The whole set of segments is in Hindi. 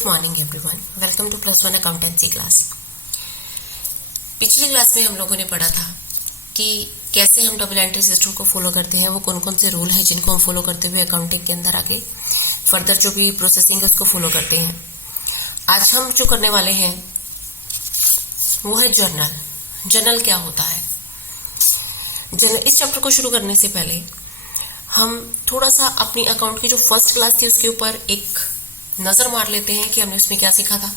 Good morning everyone, welcome to +1 accountancy class. पिछली क्लास में हम लोगों ने पढ़ा था कि कैसे हम डबल एंट्री सिस्टम को फॉलो करते हैं, वो कौन कौन से रूल हैं जिनको हम फॉलो करते हुए अकाउंटिंग के अंदर आगे फर्दर जो भी प्रोसेसिंग है उसको फॉलो करते हैं। आज हम जो करने वाले हैं वो है जर्नल। जर्नल क्या होता है? जर्नल, इस चैप्टर को शुरू करने से पहले हम थोड़ा सा अपनी अकाउंट की जो फर्स्ट क्लास थी उसके ऊपर एक नजर मार लेते हैं कि हमने उसमें क्या सीखा था।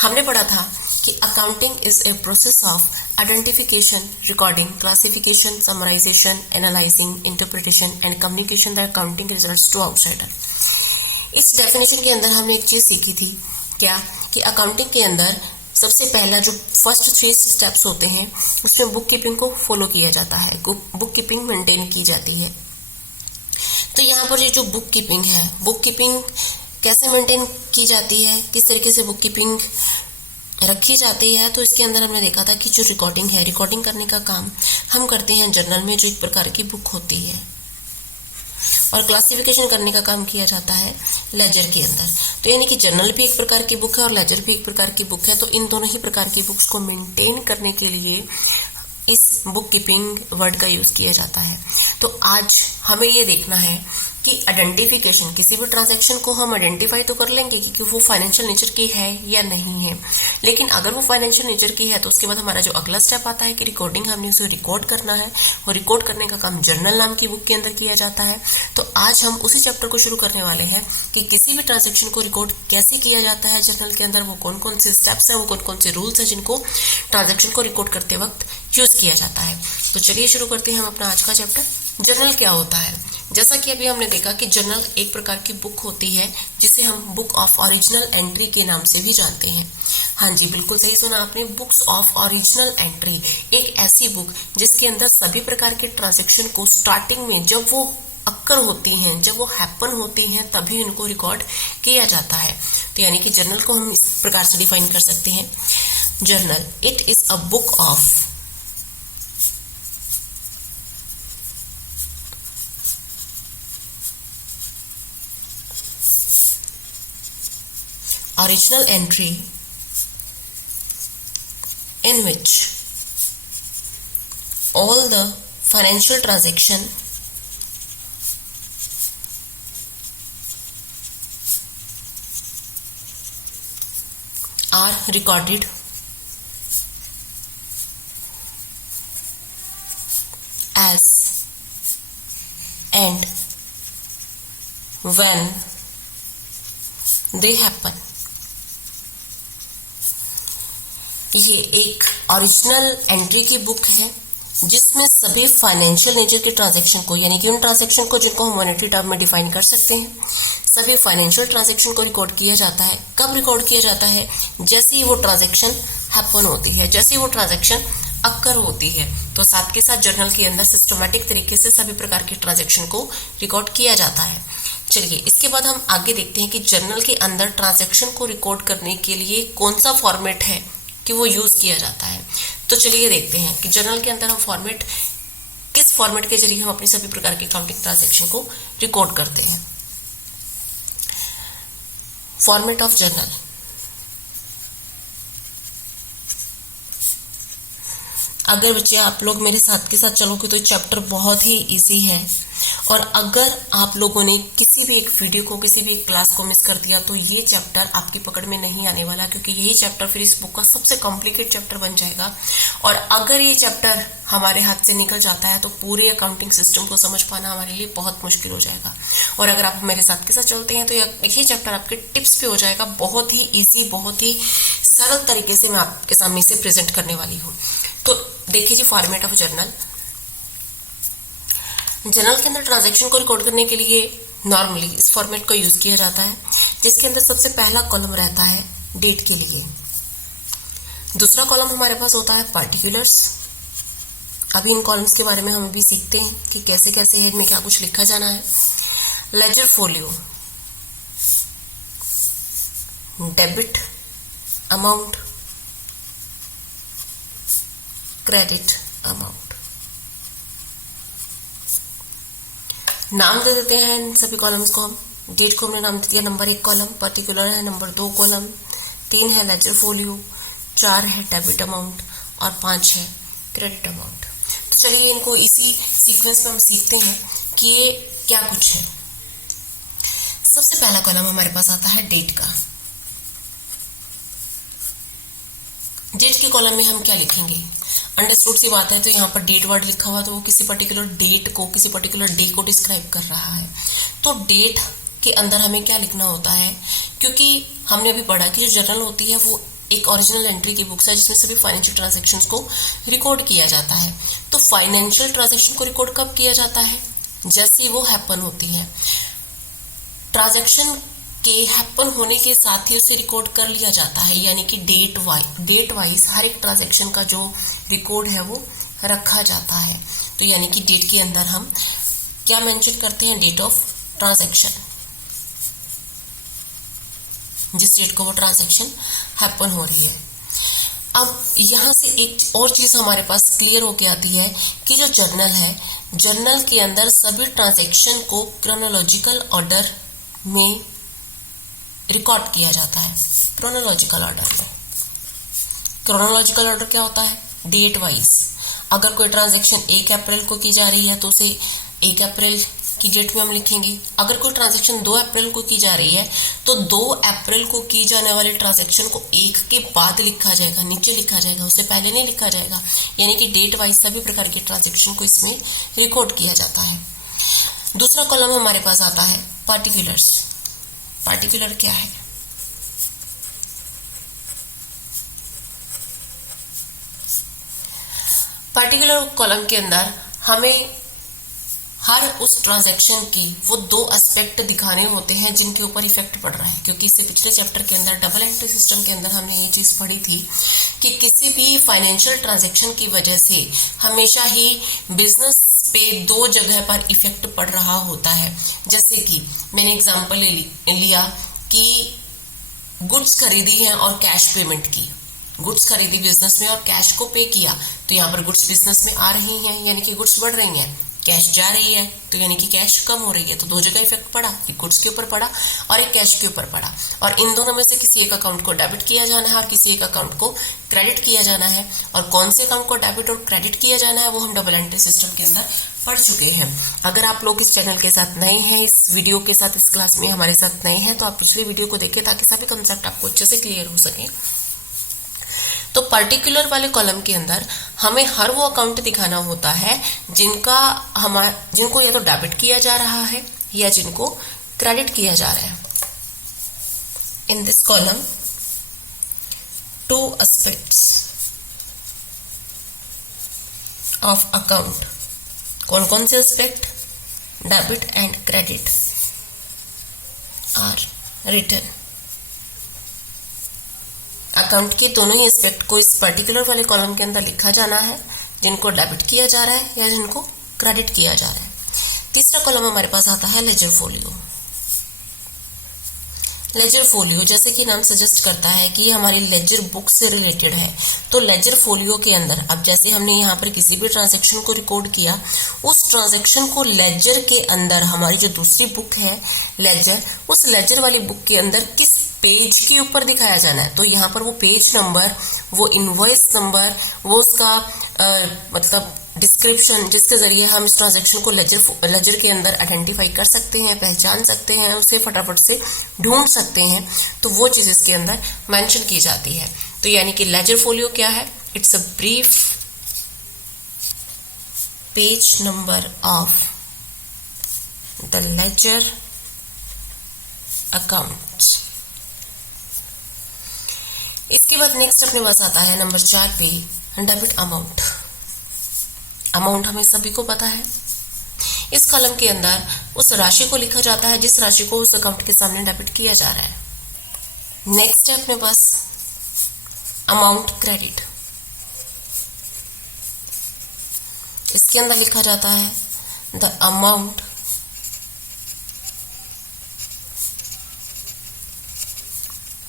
हमने पढ़ा था कि accounting is a process of identification, recording, classification, summarisation, analysing, interpretation and communication the accounting results to outsider. इस डेफिनेशन के अंदर हमने एक चीज सीखी थी, क्या कि अकाउंटिंग के अंदर सबसे पहला जो फर्स्ट 3 स्टेप्स होते हैं उसमें बुक कीपिंग को फॉलो किया जाता है, बुक कीपिंग मेंटेन की जाती है। तो यहाँ पर ये जो बुक कीपिंग है, बुक कीपिंग कैसे मेंटेन की जाती है, किस तरीके से बुक कीपिंग रखी जाती है, तो इसके अंदर हमने देखा था कि जो रिकॉर्डिंग है, रिकॉर्डिंग करने का काम हम करते हैं जर्नल में, जो एक प्रकार की बुक होती है, और क्लासिफिकेशन करने का काम किया जाता है लेजर के अंदर। तो यानी कि जर्नल भी एक प्रकार की बुक है और लेजर भी एक प्रकार की बुक है। तो इन दोनों ही प्रकार की बुक्स को मेंटेन करने के लिए इस बुक कीपिंग वर्ड का यूज किया जाता है। तो आज हमें ये देखना है कि आइडेंटिफिकेशन, किसी भी ट्रांजैक्शन को हम आइडेंटिफाई तो कर लेंगे कि वो फाइनेंशियल नेचर की है या नहीं है, लेकिन अगर वो फाइनेंशियल नेचर की है तो उसके बाद हमारा जो अगला स्टेप आता है कि रिकॉर्डिंग, हमने उसे रिकॉर्ड करना है, और रिकॉर्ड करने का काम जर्नल नाम की बुक के अंदर किया जाता है। तो आज हम उसी चैप्टर को शुरू करने वाले हैं कि किसी भी ट्रांजेक्शन को रिकॉर्ड कैसे किया जाता है जर्नल के अंदर, वो कौन कौन से स्टेप्स है, वो कौन कौन से रूल्स है जिनको ट्रांजेक्शन को रिकॉर्ड करते वक्त यूज किया जाता है। तो चलिए शुरू करते हैं हम अपना आज का चैप्टर। जर्नल क्या होता है? जैसा कि अभी हमने देखा कि जर्नल एक प्रकार की बुक होती है जिसे हम बुक ऑफ ओरिजिनल एंट्री के नाम से भी जानते हैं। हाँ जी, बिल्कुल सही सुना आपने, बुक्स ऑफ ओरिजिनल एंट्री, एक ऐसी बुक जिसके अंदर सभी प्रकार के ट्रांजैक्शन को स्टार्टिंग में जब वो अक्कर होती हैं, जब वो हैपन होती हैं, तभी उनको रिकॉर्ड किया जाता है। तो यानी कि जर्नल को हम इस प्रकार से डिफाइन कर सकते हैं। Journal, it is a book of original entry in which all the financial transaction are recorded as and when they happen। ये एक ओरिजिनल एंट्री की बुक है जिसमें सभी फाइनेंशियल नेचर के ट्रांजैक्शन को, यानी कि उन ट्रांजैक्शन को जिनको हम मॉनेटरी टर्म में डिफाइन कर सकते हैं, सभी फाइनेंशियल ट्रांजैक्शन को रिकॉर्ड किया जाता है। कब रिकॉर्ड किया जाता है? जैसे ही वो ट्रांजैक्शन हैपन होती है, जैसे ही वो ट्रांजैक्शन अक्कर होती है। तो साथ के साथ जर्नल के अंदर सिस्टमैटिक तरीके से सभी प्रकार के ट्रांजैक्शन को रिकॉर्ड किया जाता है। चलिए इसके बाद हम आगे देखते हैं कि जर्नल के अंदर ट्रांजैक्शन को रिकॉर्ड करने के लिए कौन सा फॉर्मेट है कि वो यूज किया जाता है। तो चलिए देखते हैं कि जर्नल के अंदर हम किस फॉर्मेट के जरिए हम अपनी सभी प्रकार की अकाउंटिंग ट्रांजैक्शन को रिकॉर्ड करते हैं। फॉर्मेट ऑफ जर्नल, अगर बच्चे आप लोग मेरे साथ के साथ चलोगे तो चैप्टर बहुत ही इजी है, और अगर आप लोगों ने किसी भी एक वीडियो को, किसी भी एक क्लास को मिस कर दिया तो ये चैप्टर आपकी पकड़ में नहीं आने वाला, क्योंकि यही चैप्टर फिर इस बुक का सबसे कॉम्प्लिकेट चैप्टर बन जाएगा। और अगर ये चैप्टर हमारे हाथ से निकल जाता है तो पूरे अकाउंटिंग सिस्टम को समझ पाना हमारे लिए बहुत मुश्किल हो जाएगा। और अगर आप मेरे साथ के साथ चलते हैं तो यही चैप्टर आपके टिप्स पे हो जाएगा, बहुत ही ईजी, बहुत ही सरल तरीके से मैं आपके सामने इसे प्रेजेंट करने वाली हूँ। तो देखिए जी, फॉर्मेट ऑफ जर्नल। जर्नल के अंदर ट्रांजैक्शन को रिकॉर्ड करने के लिए नॉर्मली इस फॉर्मेट को यूज किया जाता है, जिसके अंदर सबसे पहला कॉलम रहता है डेट के लिए, दूसरा कॉलम हमारे पास होता है पार्टिकुलर्स। अभी इन कॉलम्स के बारे में हम भी सीखते हैं कि कैसे कैसे है, इनमें क्या कुछ लिखा जाना है। Ledger folio, debit amount, credit amount. नाम दे देते हैं इन सभी कॉलम्स को हम डेट को हमने नाम दे दिया नंबर 1 कॉलम, पर्टिकुलर है नंबर 2 कॉलम, 3 है लेजर फोलियो, 4 है डेबिट अमाउंट और 5 है क्रेडिट अमाउंट। तो चलिए इनको इसी सीक्वेंस में हम सीखते हैं कि ये क्या कुछ है। सबसे पहला कॉलम हमारे पास आता है डेट का। डेट के कॉलम में हम क्या लिखेंगे? अंडरस्टूड सी बात है, तो यहाँ पर डेट वर्ड लिखा हुआ तो वो किसी पर्टिकुलर डेट को, किसी पर्टिकुलर डे को डिस्क्राइब कर रहा है। तो डेट के अंदर हमें क्या लिखना होता है, क्योंकि हमने अभी पढ़ा कि जो जर्नल होती है वो एक ओरिजिनल एंट्री की बुक्स है जिसमें सभी फाइनेंशियल ट्रांजैक्शंस को रिकॉर्ड किया जाता है। तो फाइनेंशियल ट्रांजैक्शन को रिकॉर्ड कब किया जाता है? जैसे वो हैपन होती है। ट्रांजैक्शन के हैपन होने के साथ ही उसे रिकॉर्ड कर लिया जाता है, यानी कि डेट वाइज हर एक ट्रांजैक्शन का जो रिकॉर्ड है वो रखा जाता है। तो यानी कि डेट के अंदर हम क्या मेंशन करते हैं? डेट ऑफ ट्रांजैक्शन, जिस डेट को वो ट्रांजैक्शन हैपन हो रही है। अब यहां से एक और चीज हमारे पास क्लियर होके आती है कि जो जर्नल है, जर्नल के अंदर सभी ट्रांजैक्शन को क्रोनोलॉजिकल ऑर्डर में रिकॉर्ड किया जाता है। क्रोनोलॉजिकल ऑर्डर में, क्रोनोलॉजिकल ऑर्डर क्या होता है? Date wise. अगर कोई ट्रांजैक्शन 1 अप्रैल को की जा रही है तो उसे 1 अप्रैल की डेट में हम लिखेंगे। अगर कोई ट्रांजैक्शन 2 अप्रैल को की जा रही है तो 2 अप्रैल को की जाने वाले ट्रांजैक्शन को 1 के बाद लिखा जाएगा, नीचे लिखा जाएगा, उससे पहले नहीं लिखा जाएगा। यानी कि डेट वाइज सभी प्रकार के ट्रांजैक्शन को इसमें रिकॉर्ड किया जाता है। दूसरा कॉलम हमारे पास आता है पार्टिकुलर्स। पार्टिकुलर क्या है? पार्टिकुलर कॉलम के अंदर हमें हर उस ट्रांजैक्शन की वो 2 एस्पेक्ट दिखाने होते हैं जिनके ऊपर इफेक्ट पड़ रहा है। क्योंकि इससे पिछले चैप्टर के अंदर डबल एंट्री सिस्टम के अंदर हमने ये चीज पढ़ी थी कि किसी भी फाइनेंशियल ट्रांजैक्शन की वजह से हमेशा ही बिजनेस पे 2 जगह पर इफेक्ट पड़ रहा होता है। जैसे कि मैंने एग्जांपल लिया कि गुड्स खरीदी है और कैश पेमेंट की। गुड्स खरीदी बिजनेस में और कैश को पे किया, तो यहाँ पर गुड्स बिजनेस में आ रही हैं, यानी कि गुड्स बढ़ रही हैं। कैश जा रही है तो यानी कि कैश कम हो रही है। तो 2 जगह इफेक्ट पड़ा, एक गुड्स के ऊपर पड़ा और एक कैश के ऊपर पड़ा। और इन दोनों में से किसी एक अकाउंट को डेबिट किया जाना है और किसी एक अकाउंट को क्रेडिट किया जाना है। और कौन से अकाउंट को डेबिट और क्रेडिट किया जाना है वो हम डबल एंट्री सिस्टम के अंदर पढ़ चुके हैं। अगर आप लोग इस चैनल के साथ नए हैं, इस वीडियो के साथ, इस क्लास में हमारे साथ नए हैं, तो आप पिछली वीडियो को देखें ताकि सभी कंसेप्ट आपको अच्छे से क्लियर हो सके। तो पर्टिकुलर वाले कॉलम के अंदर हमें हर वो अकाउंट दिखाना होता है जिनको या तो डेबिट किया जा रहा है या जिनको क्रेडिट किया जा रहा है। In this column 2 aspects of account. कौन कौन से aspect? Debit and credit are written. Account के दोनों ही एस्पेक्ट को इस पर्टिकुलर वाले कॉलम के अंदर लिखा जाना है, जिनको डेबिट किया जा रहा है या जिनको क्रेडिट किया जा रहा है। तीसरा कॉलम हमारे पास आता है लेजर फोलियो। लेजर फोलियो जैसे कि नाम सजेस्ट करता है कि हमारी लेजर बुक से रिलेटेड है। तो लेजर फोलियो के अंदर अब जैसे हमने यहाँ पर किसी भी ट्रांजैक्शन को रिकॉर्ड किया, उस ट्रांजैक्शन को लेजर के अंदर हमारी जो दूसरी बुक है लेजर, उस लेजर वाली बुक के अंदर किस पेज के ऊपर दिखाया जाना है। तो यहाँ पर वो पेज नंबर, वो इनवॉइस नंबर, वो उसका मतलब डिस्क्रिप्शन, जिसके जरिए हम इस ट्रांजैक्शन को लेजर के अंदर आइडेंटिफाई कर सकते हैं, पहचान सकते हैं, उसे फटाफट से ढूंढ सकते हैं। तो वो चीज इसके अंदर मेंशन की जाती है। तो यानी कि लेजर फोलियो क्या है? It's a brief page number of the ledger account. इसके बाद नेक्स्ट अपने पास आता है नंबर 4 पे डेबिट अमाउंट। अमाउंट हमें सभी को पता है। इस कॉलम के अंदर उस राशि को लिखा जाता है जिस राशि को उस अकाउंट के सामने डेबिट किया जा रहा है। नेक्स्ट है अपने पास अमाउंट क्रेडिट। इसके अंदर लिखा जाता है the amount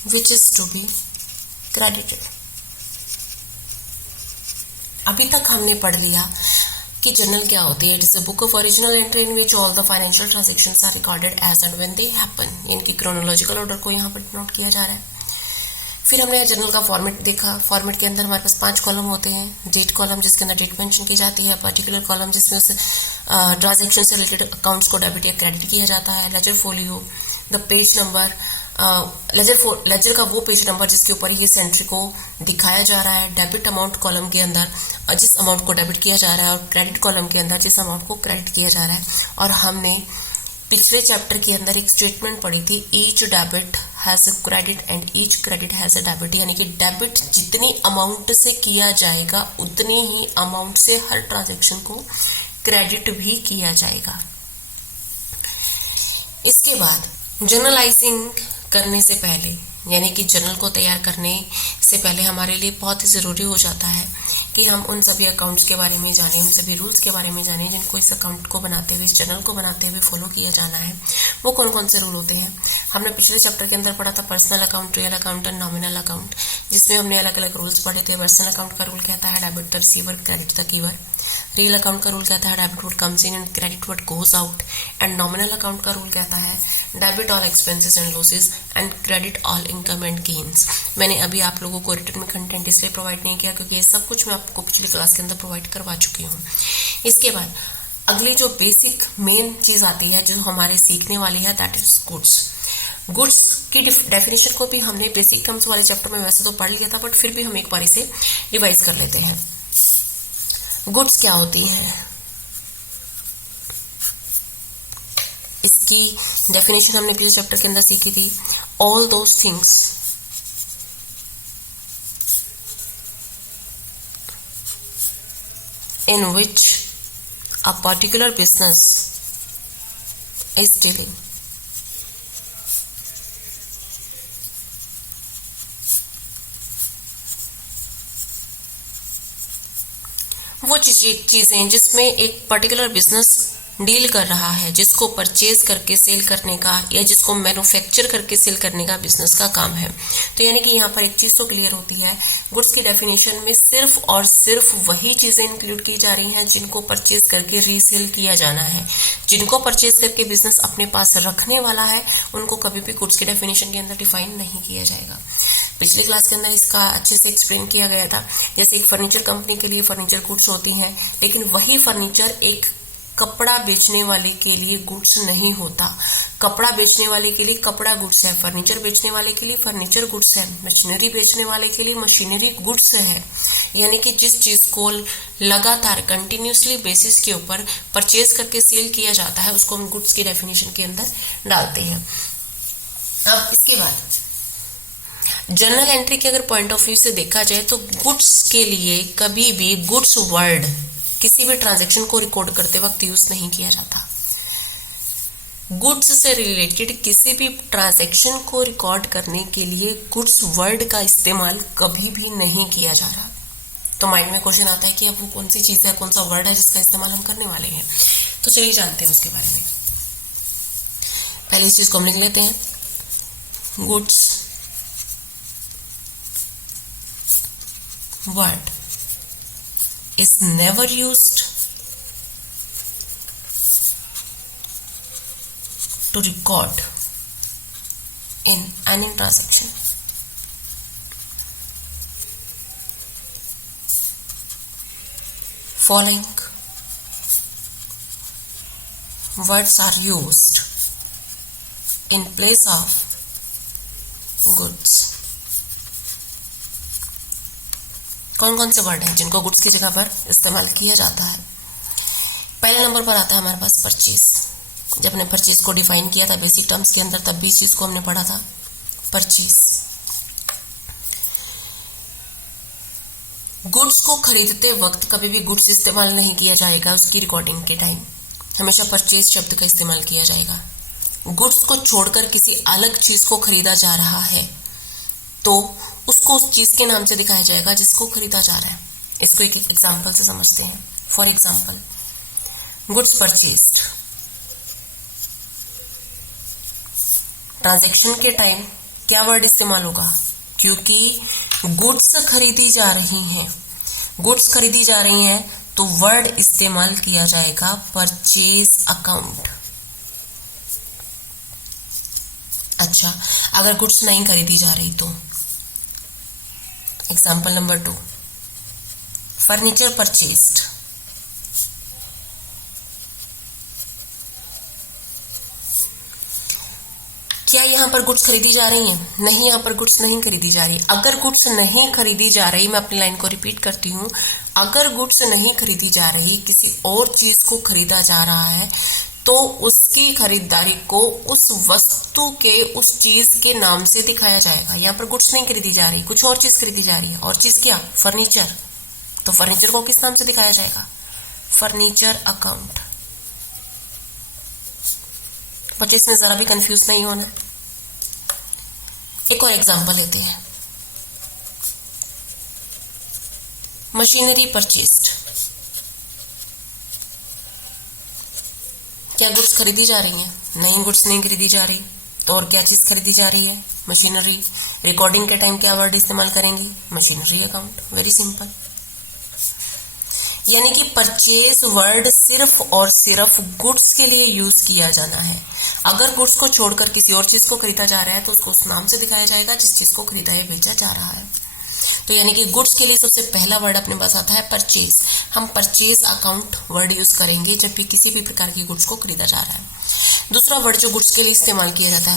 which is to be credited। अभी तक हमने पढ़ लिया कि जर्नल क्या होती है। It is a book of original entry in which all the financial transactions are recorded as and when they happen. इनकी क्रोनोलॉजिकल ऑर्डर को यहाँ पर नोट किया जा रहा है। फिर हमने जर्नल का फॉर्मेट देखा। फॉर्मेट के अंदर हमारे पास 5 कॉलम होते हैं। डेट कॉलम जिसके अंदर डेट मेंशन की जाती है, पर्टिकुलर कॉलम जिसमें उस ट्रांजेक्शन से रिलेटेड अकाउंट्स को डेबिट या क्रेडिट किया जाता है, ledger folio, the page number, ledger का वो पेज नंबर जिसके ऊपर ये एंट्री को दिखाया जा रहा है, डेबिट अमाउंट कॉलम के अंदर जिस अमाउंट को डेबिट किया जा रहा है और क्रेडिट कॉलम के अंदर जिस अमाउंट को क्रेडिट किया जा रहा है। और हमने पिछले चैप्टर के अंदर एक स्टेटमेंट पढ़ी थी, each debit has a credit and each credit has a debit, यानी कि डेबिट जितनी अमाउंट से किया जाएगा उतनी ही अमाउंट से हर ट्रांजैक्शन को क्रेडिट भी किया जाएगा। इसके बाद जर्नलाइजिंग करने से पहले, यानी कि जर्नल को तैयार करने से पहले हमारे लिए बहुत ही ज़रूरी हो जाता है कि हम उन सभी अकाउंट्स के बारे में जानें, उन सभी रूल्स के बारे में जानें जिनको इस अकाउंट को बनाते हुए, इस जर्नल को बनाते हुए फॉलो किया जाना है। वो कौन कौन से रूल होते हैं हमने पिछले चैप्टर के अंदर पढ़ा था, पर्सनल अकाउंट, रियल अकाउंट और नॉमिनल अकाउंट, जिसमें हमने अलग अलग रूल्स पढ़े थे। पर्सनल अकाउंट का रूल कहता है debit the receiver, credit the giver. Real account का रूल कहता है debit what comes in and credit what goes out. And nominal account का रूल कहता है debit all expenses and losses and credit all income and gains. मैंने अभी आप लोगों को रिटर्न में कंटेंट इसलिए प्रोवाइड नहीं किया क्योंकि ये सब कुछ मैं आपको पिछली क्लास के अंदर प्रोवाइड करवा चुकी हूँ। इसके बाद अगली जो बेसिक मेन चीज आती है जो हमारे सीखने वाली है, दैट इज गुड्स। गुड्स की डेफिनेशन को भी हमने बेसिक टर्म्स वाले चैप्टर में वैसे तो पढ़ लिया था, बट फिर भी हम एक बार इसे रिवाइज कर लेते हैं। गुड्स क्या होती हैं, इसकी डेफिनेशन हमने पिछले चैप्टर के अंदर सीखी थी। All those things in which a particular business is dealing. वो चीजें जिसमें एक पर्टिकुलर बिजनेस डील कर रहा है, जिसको परचेज करके सेल करने का या जिसको मैन्युफैक्चर करके सेल करने का बिजनेस का काम है। तो यानी कि यहाँ पर एक चीज तो क्लियर होती है, गुड्स की डेफिनेशन में सिर्फ और सिर्फ वही चीजें इंक्लूड की जा रही हैं जिनको परचेज करके रीसेल किया जाना है। जिनको परचेज करके बिजनेस अपने पास रखने वाला है उनको कभी भी गुड्स की डेफिनेशन के अंदर डिफाइन नहीं किया जाएगा। पिछले क्लास के अंदर इसका अच्छे से एक्सप्लेन किया गया था। जैसे एक फर्नीचर कंपनी के लिए फर्नीचर गुड्स होती हैं, लेकिन वही फर्नीचर एक कपड़ा बेचने वाले के लिए गुड्स नहीं होता। कपड़ा बेचने वाले के लिए कपड़ा गुड्स है, फर्नीचर बेचने वाले के लिए फर्नीचर गुड्स है, मशीनरी बेचने वाले के लिए मशीनरी गुड्स है। यानी कि जिस चीज को लगातार कंटिन्यूसली बेसिस के ऊपर परचेज करके सेल किया जाता है उसको हम गुड्स की डेफिनेशन के अंदर डालते हैं। अब इसके बाद जर्नल एंट्री के अगर पॉइंट ऑफ व्यू से देखा जाए तो गुड्स के लिए कभी भी गुड्स वर्ड किसी भी ट्रांजैक्शन को रिकॉर्ड करते वक्त यूज नहीं किया जाता। गुड्स से रिलेटेड किसी भी ट्रांजैक्शन को रिकॉर्ड करने के लिए गुड्स वर्ड का इस्तेमाल कभी भी नहीं किया जा रहा। तो माइंड में क्वेश्चन आता है कि अब वो कौन सी चीज है, कौन सा वर्ड है जिसका इस्तेमाल हम करने वाले हैं। तो चलिए जानते हैं उसके बारे में। पहले इस चीज को हम लिख लेते हैं, goods word is never used to record in any transaction. Following words are used in place of goods. कौन कौन से वर्ड हैं जिनको गुड्स की जगह पर इस्तेमाल किया जाता है। पहले नंबर पर आता है हमारे पास परचेज। जब हमने परचेज को डिफाइन किया था बेसिक टर्म्स के अंदर, तब भी इस चीज को हमने पढ़ा था, परचेज। गुड्स को खरीदते वक्त कभी भी गुड्स इस्तेमाल नहीं किया जाएगा। उसकी रिकॉर्डिंग के टाइम हमेशा परचेज शब्द का इस्तेमाल किया जाएगा। गुड्स को छोड़कर किसी अलग चीज को खरीदा जा रहा है तो उसको उस चीज के नाम से दिखाया जाएगा जिसको खरीदा जा रहा है। इसको एक एग्जांपल से समझते हैं। For example, goods purchased, transaction के टाइम क्या वर्ड इस्तेमाल होगा, क्योंकि गुड्स खरीदी जा रही हैं। गुड्स खरीदी जा रही हैं तो वर्ड इस्तेमाल किया जाएगा परचेज अकाउंट। अच्छा, अगर गुड्स नहीं खरीदी जा रही तो एग्जाम्पल नंबर 2, फर्नीचर परचेज्ड। क्या यहाँ पर गुड्स खरीदी जा रही हैं? नहीं, यहाँ पर गुड्स नहीं खरीदी जा रही। अगर गुड्स नहीं खरीदी जा रही, मैं अपनी लाइन को रिपीट करती हूँ, अगर गुड्स नहीं खरीदी जा रही, किसी और चीज को खरीदा जा रहा है, तो उसकी खरीदारी को उस वस्तु के, उस चीज के नाम से दिखाया जाएगा। यहाँ पर गुड्स नहीं खरीदी जा रही, कुछ और चीज खरीदी जा रही है। और चीज क्या? फर्नीचर। तो फर्नीचर को किस नाम से दिखाया जाएगा? Furniture account. बच्चे इसमें जरा भी कंफ्यूज नहीं होना। एक और एग्जांपल लेते हैं, मशीनरी परचेज्ड। क्या गुड्स खरीदी जा रही हैं? नहीं, गुड्स नहीं खरीदी जा रही। तो और क्या चीज खरीदी जा रही है? मशीनरी। रिकॉर्डिंग के टाइम क्या वर्ड इस्तेमाल करेंगे? Machinery account. Very simple. यानी कि परचेज वर्ड सिर्फ और सिर्फ गुड्स के लिए यूज किया जाना है। अगर गुड्स को छोड़कर किसी और चीज को खरीदा जा रहा है तो उसको उस नाम से दिखाया जाएगा जिस चीज को खरीदा या बेचा जा रहा है। तो यानी कि गुड्स के लिए सबसे पहला वर्ड अपने पास आता है परचेज। हम परचेज अकाउंट वर्ड यूज करेंगे जब भी किसी भी प्रकार की गुड्स को खरीदा जा रहा है। दूसरा वर्ड जो गुड्स के लिए इस्तेमाल किया जाता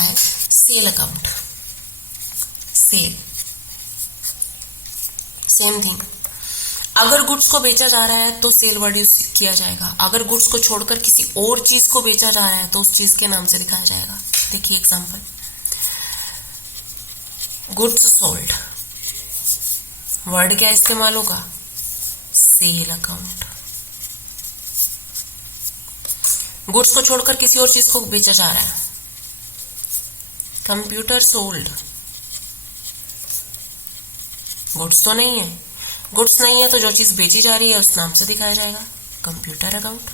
है sale account. Sale, same thing. अगर गुड्स को बेचा जा रहा है तो सेल वर्ड यूज किया जाएगा। अगर गुड्स को छोड़कर किसी और चीज को बेचा जा रहा है तो उस चीज के नाम से दिखाया जाएगा। देखिए एग्जांपल, गुड्स सोल्ड, वर्ड क्या इस्तेमाल होगा? Sale account. गुड्स को छोड़कर किसी और चीज को बेचा जा रहा है, कंप्यूटर सोल्ड। गुड्स तो नहीं है, गुड्स नहीं है तो जो चीज बेची जा रही है उस नाम से दिखाया जाएगा, कंप्यूटर अकाउंट।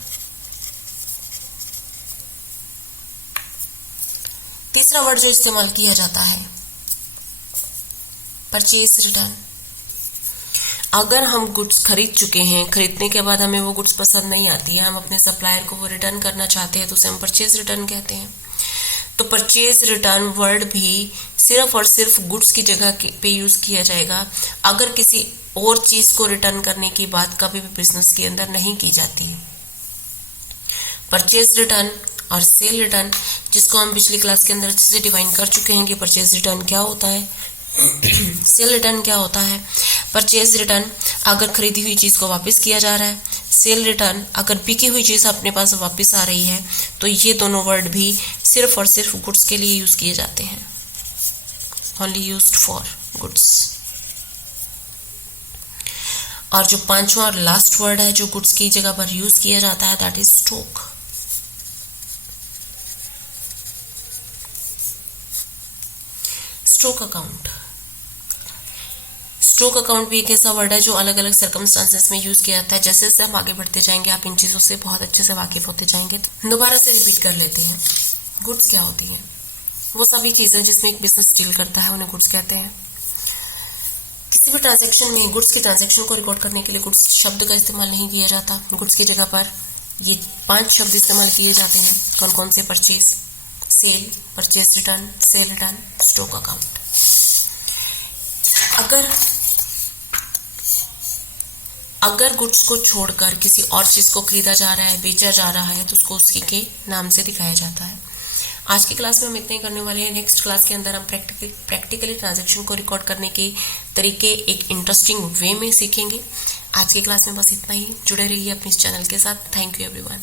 तीसरा वर्ड जो इस्तेमाल किया जाता है परचेज रिटर्न। अगर हम गुड्स खरीद चुके हैं, खरीदने के बाद हमें वो गुड्स पसंद नहीं आती है, हम अपने सप्लायर को वो रिटर्न करना चाहते हैं, तो उसे हम परचेज रिटर्न कहते हैं। तो परचेज रिटर्न वर्ड भी सिर्फ और सिर्फ गुड्स की जगह पे यूज किया जाएगा अगर किसी और चीज को रिटर्न करने की बात कभी भी बिजनेस के अंदर नहीं की जाती है। परचेज रिटर्न और सेल रिटर्न, जिसको हम पिछली क्लास के अंदर अच्छे से डिफाइन कर चुके हैं कि परचेज रिटर्न क्या होता है, सेल रिटर्न क्या होता है। परचेज रिटर्न अगर खरीदी हुई चीज को वापस किया जा रहा है, सेल रिटर्न अगर बिकी हुई चीज अपने पास वापस आ रही है। तो ये दोनों वर्ड भी सिर्फ और सिर्फ गुड्स के लिए यूज किए जाते हैं, ओनली यूज्ड फॉर गुड्स। और जो पांचवा और लास्ट वर्ड है जो गुड्स की जगह पर यूज किया जाता है, that is stock. Stock account. Stock account भी एक ऐसा वर्ड है जो अलग अलग सर्कमस्टांसेस में यूज किया जाता है। जैसे जैसे हम आगे बढ़ते जाएंगे आप इन चीजों से बहुत अच्छे से वाकिफ होते जाएंगे। तो दोबारा से रिपीट कर लेते हैं, गुड्स क्या होती हैं? वो सभी चीजें जिसमें एक बिजनेस डील करता है उन्हें गुड्स कहते हैं। किसी भी ट्रांजैक्शन में गुड्स की ट्रांजैक्शन को रिकॉर्ड करने के लिए गुड्स शब्द का इस्तेमाल नहीं किया जाता। गुड्स की जगह पर ये 5 शब्द इस्तेमाल किए जाते हैं। कौन कौन से? Purchase, sale, purchase return, sale return, stock account. अगर गुड्स को छोड़कर किसी और चीज को खरीदा जा रहा है, बेचा जा रहा है, तो उसको उसके के नाम से दिखाया जाता है। आज की क्लास में हम इतना ही करने वाले हैं। नेक्स्ट क्लास के अंदर हम प्रैक्टिकली ट्रांजैक्शन को रिकॉर्ड करने के तरीके एक इंटरेस्टिंग वे में सीखेंगे। आज की क्लास में बस इतना ही। जुड़े रहिए अपने इस चैनल के साथ। Thank you everyone.